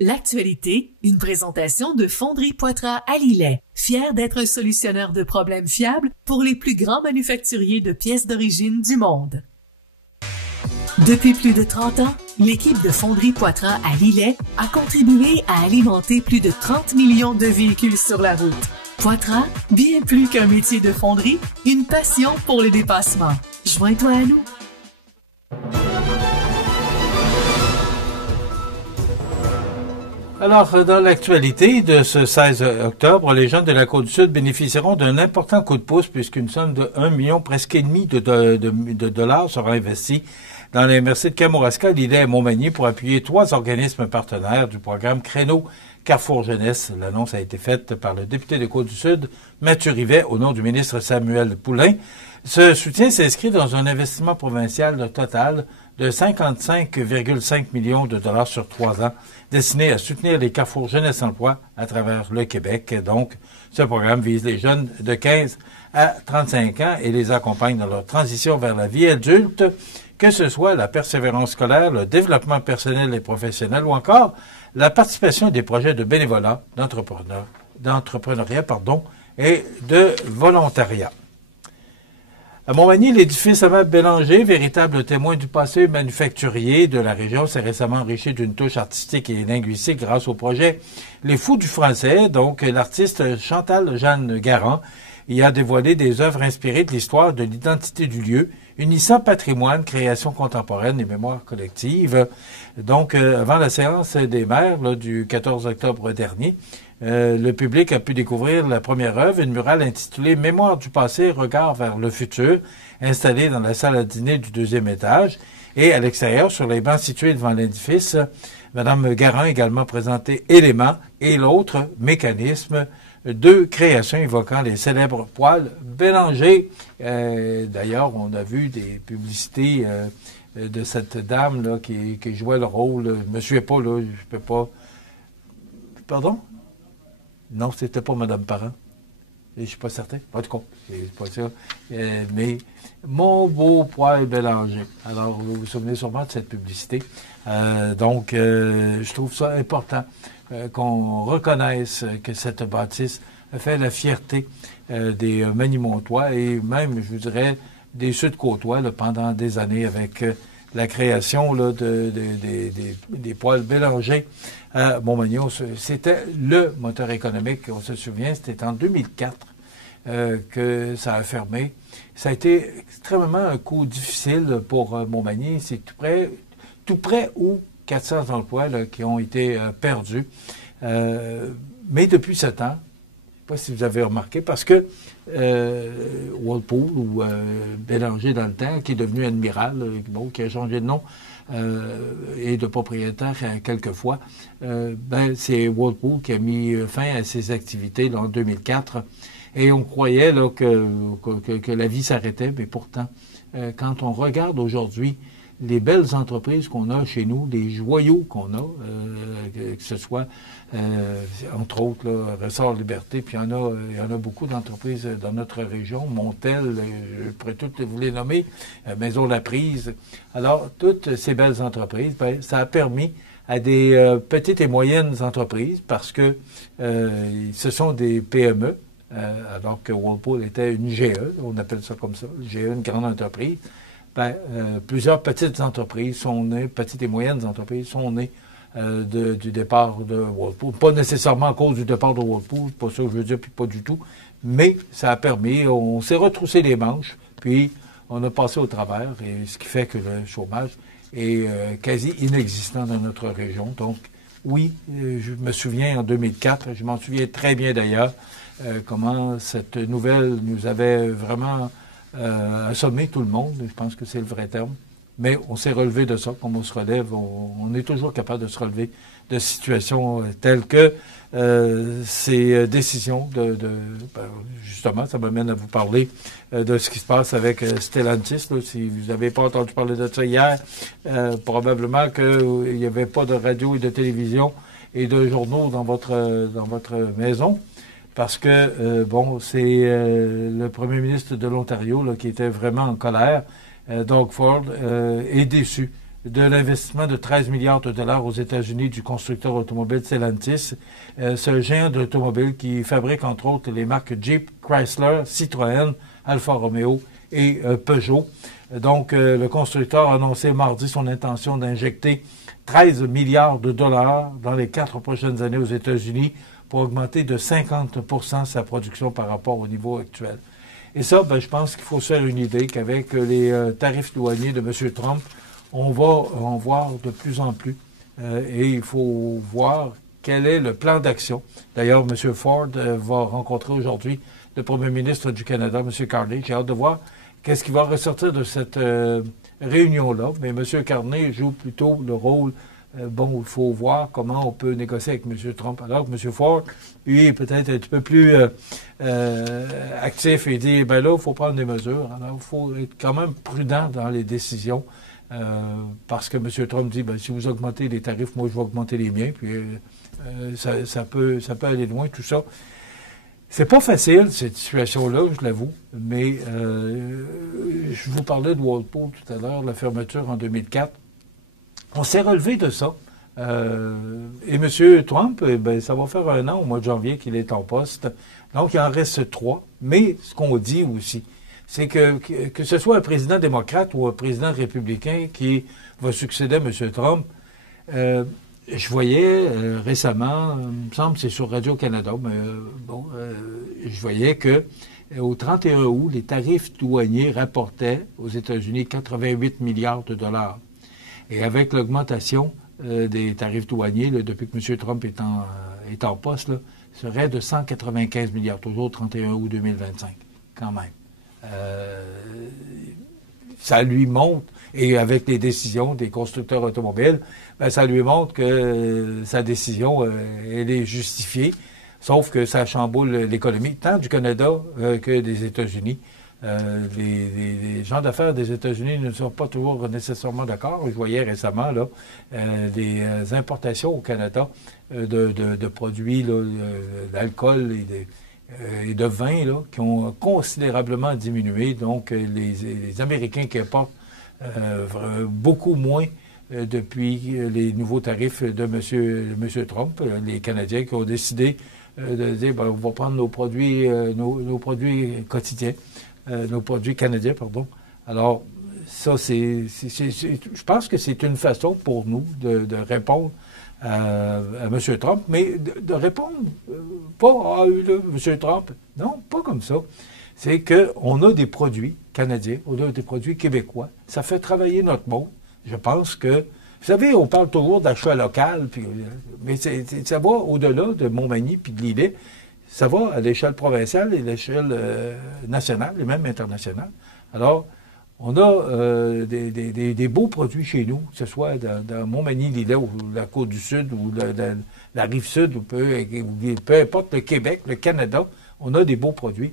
L'actualité, une présentation de Fonderie Poitras à Lillet, fier d'être un solutionneur de problèmes fiables pour les plus grands manufacturiers de pièces d'origine du monde. Depuis plus de 30 ans, l'équipe de Fonderie Poitras à Lillet a contribué à alimenter plus de 30 millions de véhicules sur la route. Poitras, bien plus qu'un métier de fonderie, une passion pour le dépassement. Joins-toi à nous. Alors, dans l'actualité de ce 16 octobre, les gens de la Côte-du-Sud bénéficieront d'un important coup de pouce puisqu'une somme de 1 million presque et demi de dollars sera investie dans les MRC de Kamouraska, Lillet et Montmagny pour appuyer 3 organismes partenaires du programme Créneau Carrefour Jeunesse. L'annonce a été faite par le député de Côte-du-Sud, Mathieu Rivet, au nom du ministre Samuel Poulin. Ce soutien s'inscrit dans un investissement provincial total de 55,5 millions de dollars sur 3 ans, destiné à soutenir les carrefours Jeunesse Emploi à travers le Québec. Donc, ce programme vise les jeunes de 15 à 35 ans et les accompagne dans leur transition vers la vie adulte, que ce soit la persévérance scolaire, le développement personnel et professionnel ou encore la participation à des projets de bénévolat, d'entrepreneuriat, et de volontariat. À Montmagny, l'édifice Amable Bélanger, véritable témoin du passé manufacturier de la région, s'est récemment enrichi d'une touche artistique et linguistique grâce au projet Les Fous du français. Donc, l'artiste Chantal Jeanne Garand y a dévoilé des œuvres inspirées de l'histoire, de l'identité du lieu, unissant patrimoine, création contemporaine et mémoire collective. Donc, avant la séance des maires du 14 octobre dernier, le public a pu découvrir la première œuvre, une murale intitulée « Mémoire du passé, regard vers le futur », installée dans la salle à dîner du 2e étage. Et à l'extérieur, sur les bancs situés devant l'édifice, Mme Garand a également présenté Éléments et l'autre, Mécanisme, 2 créations évoquant les célèbres poêles Bélanger. D'ailleurs, on a vu des publicités de cette dame là qui jouait le rôle. Je me souviens pas, là, je peux pas... Pardon? Non, c'était pas Mme Parent. Je suis pas certain. En tout cas, c'est pas ça. Mais Mon beau poêle Bélanger. Alors, vous vous souvenez sûrement de cette publicité. Donc, je trouve ça important qu'on reconnaisse que cette bâtisse a fait la fierté des Magny-Montois et même, je vous dirais, des Sud-Côtois pendant des années avec la création là, des poêles Bélanger à Montmagny. C'était le moteur économique, on se souvient, c'était en 2004 que ça a fermé. Ça a été extrêmement un coup difficile pour Montmagny. C'est tout près où 400 emplois là, qui ont été perdus. Mais depuis ce temps, je ne sais pas si vous avez remarqué, parce que Whirlpool ou Bélanger dans le temps, qui est devenu Admiral, qui a changé de nom et de propriétaire quelquefois, c'est Whirlpool qui a mis fin à ses activités là, en 2004. Et on croyait là, que la vie s'arrêtait, mais pourtant, quand on regarde aujourd'hui les belles entreprises qu'on a chez nous, les joyaux qu'on a, que ce soit, entre autres, là, Ressort Liberté, puis il y en a beaucoup d'entreprises dans notre région, Montel, je pourrais toutes vous les nommer, Maison La Prise. Alors, toutes ces belles entreprises, ça a permis à des petites et moyennes entreprises, parce que ce sont des PME, alors que Whirlpool était une GE, on appelle ça comme ça, GE, une grande entreprise. Plusieurs petites entreprises sont nées, petites et moyennes entreprises sont nées du départ de Whirlpool. Pas nécessairement à cause du départ de Whirlpool, pas ça que je veux dire, puis pas du tout, mais ça a permis, on s'est retroussé les manches, puis on a passé au travers, et ce qui fait que le chômage est quasi inexistant dans notre région. Donc, oui, je me souviens en 2004, je m'en souviens très bien d'ailleurs, comment cette nouvelle nous avait vraiment assommé tout le monde, je pense que c'est le vrai terme. Mais on s'est relevé de ça, comme on se relève, on est toujours capable de se relever de situations telles que ces décisions justement, ça m'amène à vous parler de ce qui se passe avec Stellantis. Là, si vous n'avez pas entendu parler de ça hier, probablement qu'il n'y avait pas de radio et de télévision et de journaux dans votre maison. Parce que, c'est le premier ministre de l'Ontario là, qui était vraiment en colère. Doug Ford est déçu de l'investissement de 13 milliards de dollars aux États-Unis du constructeur automobile Stellantis, ce géant d'automobile qui fabrique entre autres les marques Jeep, Chrysler, Citroën, Alfa Romeo et Peugeot. Donc, le constructeur a annoncé mardi son intention d'injecter 13 milliards de dollars dans les 4 prochaines années aux États-Unis pour augmenter de 50% sa production par rapport au niveau actuel. Et ça, je pense qu'il faut se faire une idée qu'avec les tarifs douaniers de M. Trump, on va en voir de plus en plus. Et il faut voir quel est le plan d'action. D'ailleurs, M. Ford va rencontrer aujourd'hui le premier ministre du Canada, M. Carney. J'ai hâte de voir qu'est-ce qui va ressortir de cette réunion-là. Mais M. Carney joue plutôt le rôle, il faut voir comment on peut négocier avec M. Trump. Alors que M. Ford, lui, est peut-être un petit peu plus actif et dit, là, il faut prendre des mesures. Alors, il faut être quand même prudent dans les décisions. Parce que M. Trump dit, si vous augmentez les tarifs, moi, je vais augmenter les miens. Puis, ça peut aller loin, tout ça. C'est pas facile, cette situation-là, je l'avoue, mais je vous parlais de Walpole tout à l'heure, la fermeture en 2004. On s'est relevé de ça. Et M. Trump, ça va faire 1 an au mois de janvier qu'il est en poste. Donc, il en reste 3. Mais ce qu'on dit aussi, c'est que ce soit un président démocrate ou un président républicain qui va succéder à M. Trump, je voyais récemment, il me semble que c'est sur Radio-Canada, mais je voyais que au 31 août, les tarifs douaniers rapportaient aux États-Unis 88 milliards de dollars. Et avec l'augmentation des tarifs douaniers, depuis que M. Trump est en poste, serait de 195 milliards, toujours au 31 août 2025, quand même. Ça lui montre, et avec les décisions des constructeurs automobiles, ça lui montre que sa décision, elle est justifiée, sauf que ça chamboule l'économie, tant du Canada que des États-Unis. Les gens d'affaires des États-Unis ne sont pas toujours nécessairement d'accord. Je voyais récemment des importations au Canada de produits, d'alcool et de vin qui ont considérablement diminué. Donc, les Américains qui apportent beaucoup moins depuis les nouveaux tarifs de M. Trump, les Canadiens qui ont décidé de dire on va prendre nos produits quotidiens, nos produits canadiens, pardon. Alors, ça, je pense que c'est une façon pour nous de répondre à M. Trump, mais de répondre pas à M. Trump. Non, pas comme ça. C'est qu'on a des produits canadiens, on a des produits québécois. Ça fait travailler notre monde. Je pense que, vous savez, on parle toujours d'achat local, mais ça va au-delà de Montmagny puis de l'Îlet. Ça va à l'échelle provinciale et à l'échelle nationale et même internationale. Alors, on a des beaux produits chez nous, que ce soit dans Montmagny, l'Îlet, ou la Côte-du-Sud, ou la Rive-Sud, ou peu importe le Québec, le Canada, on a des beaux produits.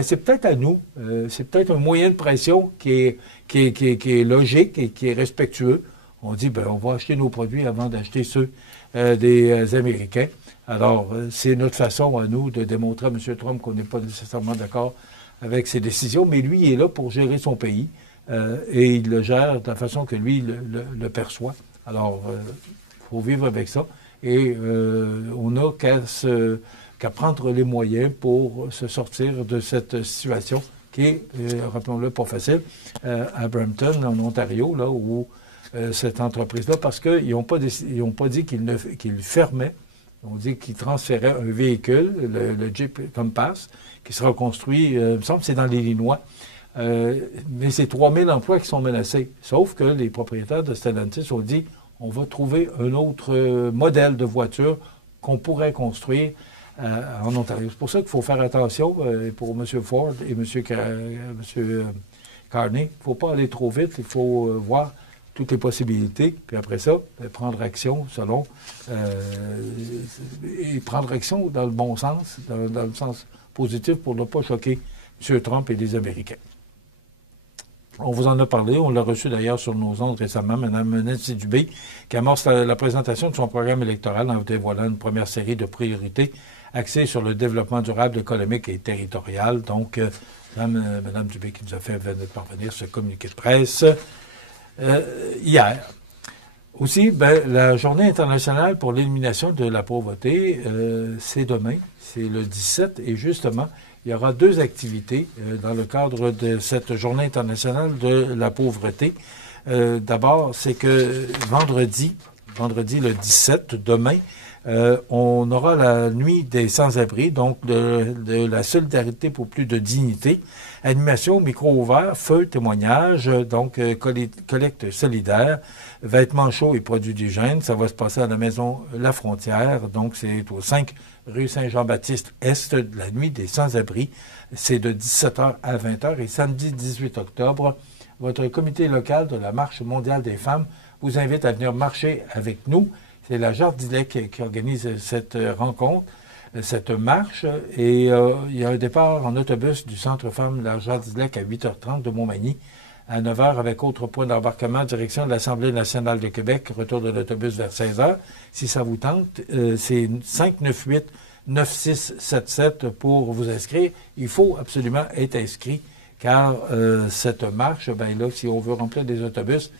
C'est peut-être à nous, c'est peut-être un moyen de pression qui est logique et qui est respectueux. On dit, on va acheter nos produits avant d'acheter ceux des Américains. Alors, c'est notre façon à nous de démontrer à M. Trump qu'on n'est pas nécessairement d'accord avec ses décisions, mais lui, il est là pour gérer son pays et il le gère de la façon que lui le perçoit. Alors, il faut vivre avec ça et on n'a qu'à prendre les moyens pour se sortir de cette situation qui est, rappelons-le, pas facile, à Brampton, en Ontario, là où cette entreprise-là, parce qu'ils n'ont pas dit qu'ils fermaient. On dit qu'ils transféraient un véhicule, le Jeep Compass, qui sera construit, il me semble que c'est dans l'Illinois. Mais c'est 3000 emplois qui sont menacés. Sauf que les propriétaires de Stellantis ont dit on va trouver un autre modèle de voiture qu'on pourrait construire en Ontario. C'est pour ça qu'il faut faire attention pour M. Ford et M. Carney. Il ne faut pas aller trop vite, il faut voir toutes les possibilités, puis après ça, prendre action selon et prendre action dans le bon sens, dans le sens positif pour ne pas choquer M. Trump et les Américains. On vous en a parlé, on l'a reçu d'ailleurs sur nos ondes récemment, Mme Nancy Dubé, qui amorce la présentation de son programme électoral en dévoilant une première série de priorités axées sur le développement durable, économique et territorial. Donc, Mme Dubé qui nous a fait venir parvenir ce communiqué de presse hier. Aussi, la Journée internationale pour l'élimination de la pauvreté, c'est demain, c'est le 17, et justement, il y aura 2 activités dans le cadre de cette Journée internationale de la pauvreté. D'abord, c'est que vendredi le 17, demain, on aura la nuit des sans-abri, donc de la solidarité pour plus de dignité. Animation, micro ouvert, feu, témoignage, donc collecte solidaire, vêtements chauds et produits d'hygiène. Ça va se passer à la maison La Frontière, donc c'est au 5 rue Saint-Jean-Baptiste Est, de la nuit des sans-abri. C'est de 17h à 20h et samedi 18 octobre, votre comité local de la Marche mondiale des femmes vous invite à venir marcher avec nous. C'est la Jardilec qui organise cette rencontre, cette marche, et il y a un départ en autobus du Centre Femmes La Jardilec à 8h30 de Montmagny, à 9h avec autre point d'embarquement, direction de l'Assemblée nationale de Québec, retour de l'autobus vers 16h. Si ça vous tente, c'est 598-9677 pour vous inscrire. Il faut absolument être inscrit, car cette marche, là, si on veut remplir des autobus,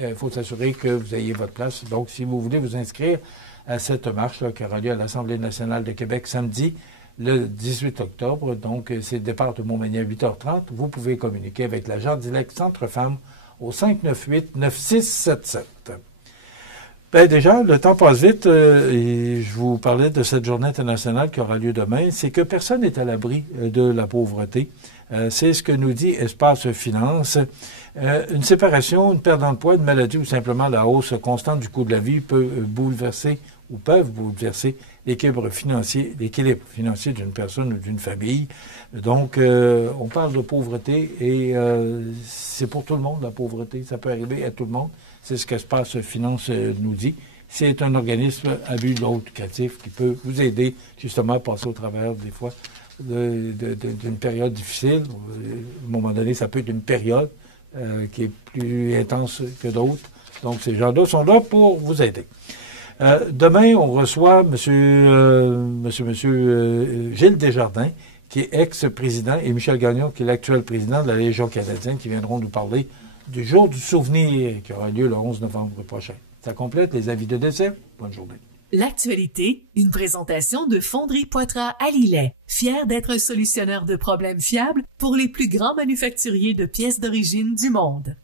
il faut s'assurer que vous ayez votre place. Donc, si vous voulez vous inscrire à cette marche là, qui aura lieu à l'Assemblée nationale de Québec samedi, le 18 octobre, donc c'est le départ de Montmagny à 8h30, vous pouvez communiquer avec la Jardilec Centre Femmes au 598-9677. Déjà, le temps passe vite et je vous parlais de cette journée internationale qui aura lieu demain. C'est que personne n'est à l'abri de la pauvreté. C'est ce que nous dit Espace Finance. Une séparation, une perte d'emploi, une maladie ou simplement la hausse constante du coût de la vie peuvent bouleverser l'équilibre financier d'une personne ou d'une famille. Donc, on parle de pauvreté et c'est pour tout le monde, la pauvreté. Ça peut arriver à tout le monde. C'est ce qu'Espace Finance nous dit. C'est un organisme à but non lucratif qui peut vous aider justement à passer au travers des fois d'une période difficile. À un moment donné, ça peut être une période qui est plus intense que d'autres. Donc, ces gens-là sont là pour vous aider. Demain, on reçoit Monsieur Gilles Desjardins, qui est ex-président, et Michel Gagnon, qui est l'actuel président de la Légion canadienne, qui viendront nous parler du Jour du souvenir qui aura lieu le 11 novembre prochain. Ça complète les avis de décès. Bonne journée. L'actualité, une présentation de Fonderie Poitras à Lillet, fier d'être un solutionneur de problèmes fiables pour les plus grands manufacturiers de pièces d'origine du monde.